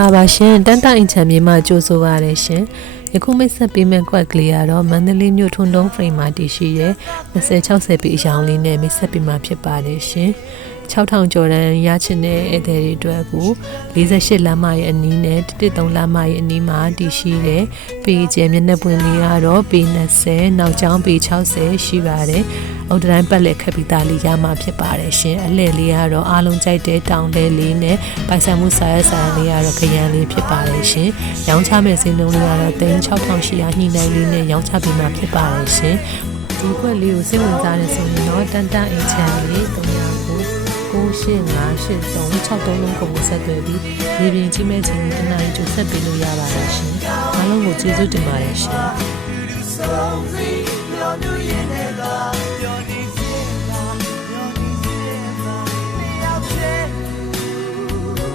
အားပါရှင်တန်တိုင်ချန်မြေမှာကြိုးဆိုပါရရှင်ယခုမိတ်ဆက်ပေးမဲ့ကွက်ကလေးကတော့မန္တလေးမြို့ထွန်းတုံးဖရိမ်မှာတည်ရှိတဲ့20-60ปีအရောင်လေးနဲ့မိတ်ဆက်ပေးမှာဖြစ်ပါတယ်ရှင်6000ကျော်တန်းရချင်တဲ့ဧည့်သည်တွေအတွက်ကို48လမ်းမရဲ့အနီးနဲ့113လမ်းမရဲ့အနီးမှာတည်ရှိတဲ့ပေကျဲမျက်နှာပွင့်လေးကတော့ပေ20နောက်ကျောင်းပေ60ရှိပါတယ်အုတ်တိုင်းပတ်လက်ခပ်ပြီးသားလေးရမှာဖြစ်ပါတယ်ရှင်အလှည့်လေးကတော့အားလုံးကြိုက်တဲ့တောင်တဲလေးနဲ့ပိုင်ဆိုင်မှုစာရွက်စာတမ်းလေးကတော့ခရမ်းလေးဖြစ်ပါတယ်ရှင်ရောင်းချမဲ့စင်းလုံးလေးကတော့3800ညှိနှိုင်းလေးနဲ့ရောင်းချပေးမှာဖြစ်ပါတယ်ရှင်ဒီခွက်လေးကိုစိတ်ဝင်စားနေဆိုရင်တော့တန်တန်အိမ်ချန်လေး300ကို9858363လုံးကိုဆက်သွယ်ပြီးရေပြင်ကြီးမဲ့ချင်းတနိုင်ကျဆက်ပေးလို့ရပါတယ်ရှင်အားလုံးကိုကျေးဇူးတင်ပါတယ်ရှင်